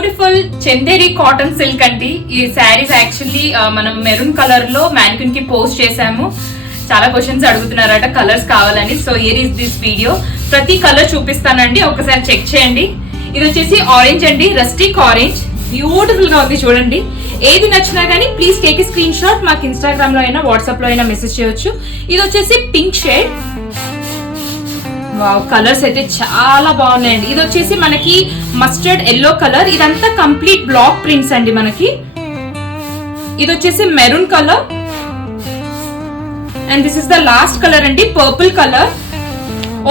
Beautiful Chanderi cotton silk అండి. ఈ saris actually మనం మెరూన్ కలర్ లో మ్యానిక్విన్ కి పోస్ట్ చేసాము. చాలా క్వశ్చన్స్ అడుగుతున్నారట కలర్స్ కావాలని. So here is this video. ప్రతి కలర్ చూపిస్తానండి, ఒకసారి చెక్ చేయండి. ఇది వచ్చేసి ఆరెంజ్ అండి, రస్టిక్ ఆరెంజ్. బ్యూటిఫుల్ గా ఉంది చూడండి. ఏది నచ్చినా గానీ ప్లీజ్ టేక్ స్క్రీన్ షాట్. మాకు ఇన్స్టాగ్రామ్ లో అయినా వాట్సాప్ లో అయినా మెసేజ్ చేయొచ్చు. ఇది వచ్చేసి పింక్ షేడ్. వావ్, కలర్స్ అయితే చాలా బాగున్నాయండి. ఇది వచ్చేసి మనకి మస్టర్డ్ ఎల్లో కలర్. ఇదంతా కంప్లీట్ బ్లాక్ ప్రింట్స్ అండి మనకి. ఇది వచ్చేసి maroon colour and this is the last colour అండి, పర్పుల్ కలర్.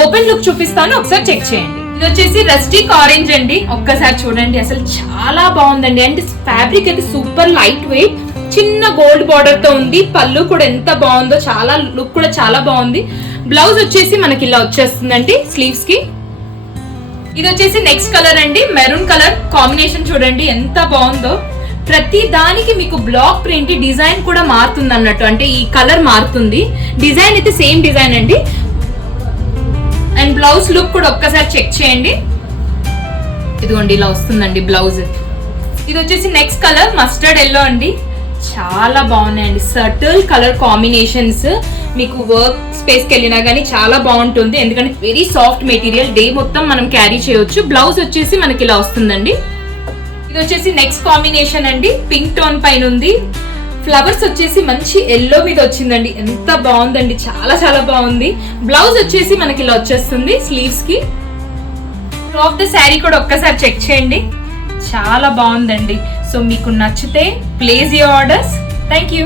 ఓపెన్ లుక్ చూపిస్తాను, ఒకసారి చెక్ చేయండి. ఇది వచ్చేసి రస్టిక్ ఆరెంజ్ అండి. ఒక్కసారి చూడండి, అసలు చాలా బాగుందండి. అండ్ ఫ్యాబ్రిక్ అయితే సూపర్ లైట్ వెయిట్, చిన్న గోల్డ్ బార్డర్ తో ఉంది. పళ్ళు కూడా ఎంత బాగుందో, చాలా లుక్ కూడా చాలా బాగుంది. బ్లౌజ్ వచ్చేసి మనకి ఇలా వచ్చేస్తుందండి స్లీవ్స్ కి. ఇది వచ్చేసి నెక్స్ట్ కలర్ అండి, మెరూన్ కలర్ కాంబినేషన్. చూడండి ఎంత బాగుందో. ప్రతి దానికి మీకు బ్లాక్ ప్రింట్ డిజైన్ కూడా మారుతుంది అన్నట్టు, అంటే ఈ కలర్ మారుతుంది. డిజైన్ అయితే సేమ్ డిజైన్ అండి. అండ్ బ్లౌజ్ లుక్ కూడా ఒక్కసారి చెక్ చేయండి. ఇదిగోండి ఇలా వస్తుందండి బ్లౌజ్. ఇది వచ్చేసి నెక్స్ట్ కలర్ మస్టర్డ్ ఎల్లో అండి. చాలా బాగున్నాయండి, సటిల్ కలర్ కాంబినేషన్స్. మీకు వర్క్ స్పేస్ కి వెళ్ళినా గానీ చాలా బాగుంటుంది, ఎందుకంటే వెరీ సాఫ్ట్ మెటీరియల్, డే మొత్తం మనం క్యారీ చేయొచ్చు. బ్లౌజ్ వచ్చేసి మనకి ఇలా వస్తుందండి. ఇది వచ్చేసి నెక్స్ట్ కాంబినేషన్ అండి, పింక్ టోన్ పైన ఉంది. ఫ్లవర్స్ వచ్చేసి మంచి ఎల్లో మీద వచ్చిందండి. ఎంత బాగుందండి, చాలా చాలా బాగుంది. బ్లౌజ్ వచ్చేసి మనకి ఇలా వచ్చేస్తుంది స్లీవ్స్ కి. టాప్ ద శారీ కూడా ఒక్కసారి చెక్ చేయండి, చాలా బాగుందండి. సో మీకు నచ్చితే place your orders. Thank you.